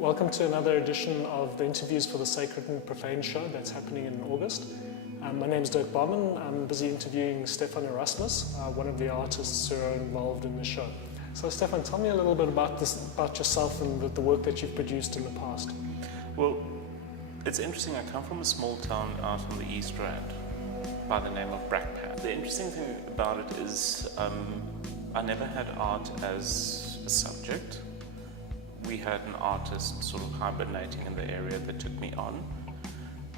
Welcome to another edition of the interviews for the Sacred and Profane show that's happening in August. My name is Dirk Bahmann. I'm busy interviewing Stephan Erasmus, one of the artists who are involved in the show. So Stephan, tell me a little bit about yourself and the work that you've produced in the past. Well, it's interesting. I come from a small town out on the East Rand by the name of Brakpan. The interesting thing about it is I never had art as a subject. We had an artist sort of hibernating in the area that took me on,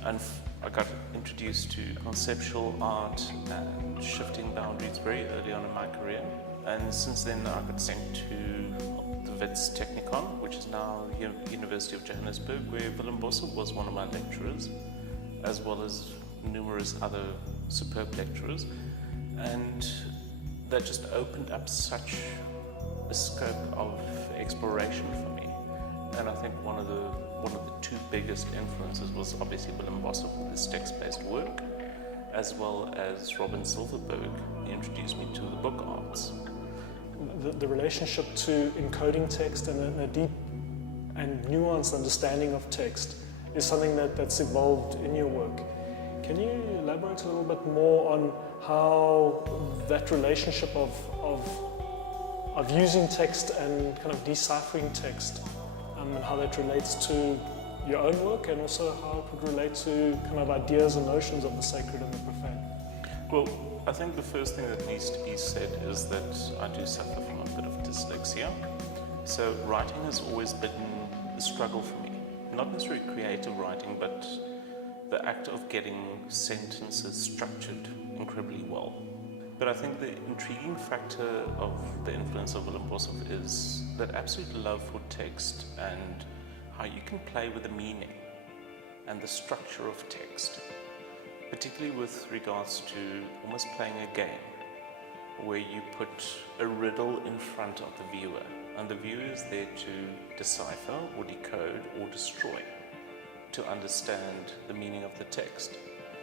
and I got introduced to conceptual art and shifting boundaries very early on in my career. And since then I got sent to the Wits Technikon, which is now University of Johannesburg, where Willem Bosse was one of my lecturers, as well as numerous other superb lecturers. And that just opened up such a scope of exploration for me. And I think one of the two biggest influences was obviously Willem Bosse with his text-based work, as well as Robin Silverberg introduced me to the book arts. The relationship to encoding text and a deep and nuanced understanding of text is something that's evolved in your work. Can you elaborate a little bit more on how that relationship of using text and kind of deciphering text and how that relates to your own work, and also how it would relate to kind of ideas and notions of the sacred and the profane? Well, I think the first thing that needs to be said is that I do suffer from a bit of dyslexia. So writing has always been a struggle for me. Not necessarily creative writing, but the act of getting sentences structured incredibly well. But I think the intriguing factor of the influence of Willem Bosse is that absolute love for text and how you can play with the meaning and the structure of text, particularly with regards to almost playing a game where you put a riddle in front of the viewer, and the viewer is there to decipher or decode or destroy to understand the meaning of the text.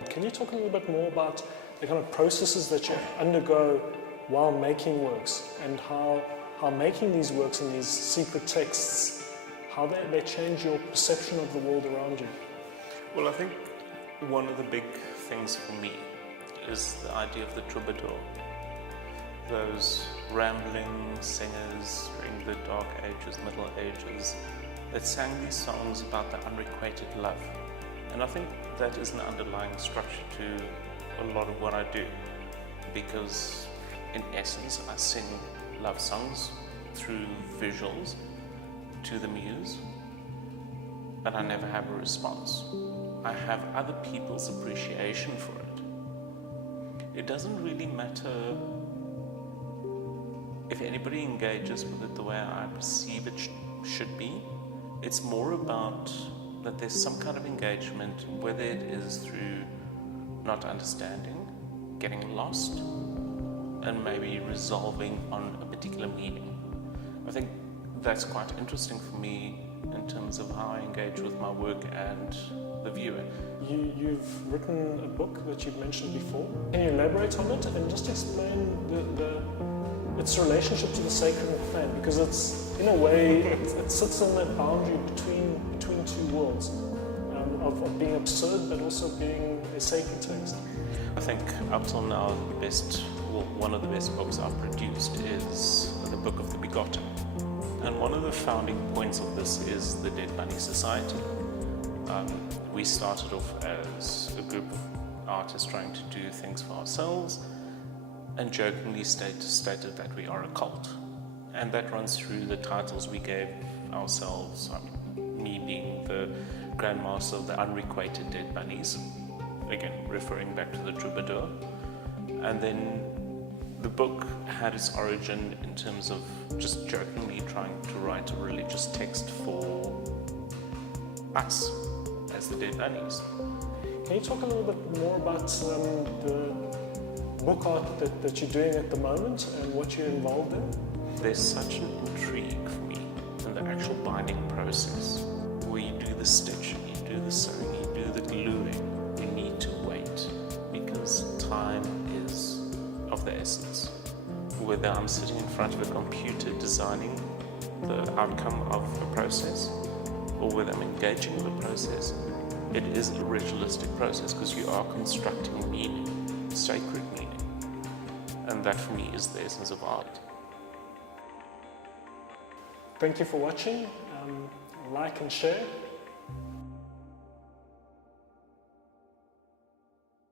Can you talk a little bit more about the kind of processes that you undergo while making works, and how making these works and these secret texts, how they change your perception of the world around you? Well, I think one of the big things for me is the idea of the troubadour. Those rambling singers during the Dark Ages, Middle Ages, that sang these songs about the unrequited love. And I think that is an underlying structure to a lot of what I do, because in essence I sing love songs through visuals to the muse, but I never have a response. I have other people's appreciation for it. It doesn't really matter if anybody engages with it the way I perceive it should be. It's more about that there's some kind of engagement, whether it is through not understanding, getting lost, and maybe resolving on a particular meaning. I think that's quite interesting for me in terms of how I engage with my work and the viewer. You've written a book that you've mentioned before. Can you elaborate on it and just explain its relationship to the sacred and profane? Because it's, in a way, it sits in that boundary between two worlds, of being absurd but also being a sacred text. I think up till now one of the best books I've produced is the Book of the Begotten. And one of the founding points of this is the Dead Bunny Society. We started off as a group of artists trying to do things for ourselves, and jokingly stated that we are a cult. And that runs through the titles we gave ourselves, me being the Grandmaster of the Unrequited Dead Bunnies, again referring back to the troubadour. And then the book had its origin in terms of just jokingly trying to write a religious text for us as the Dead Bunnies. Can you talk a little bit more about the book art that you're doing at the moment and what you're involved in? There's such an intrigue for me in the actual binding process, where you do the stitching, you do the sewing, you do the gluing. You need to wait because time is of the essence. Whether I'm sitting in front of a computer designing the outcome of a process, or whether I'm engaging in the process, it is a ritualistic process because you are constructing meaning, sacred meaning. And that for me is the essence of art. Thank you for watching. Like and share.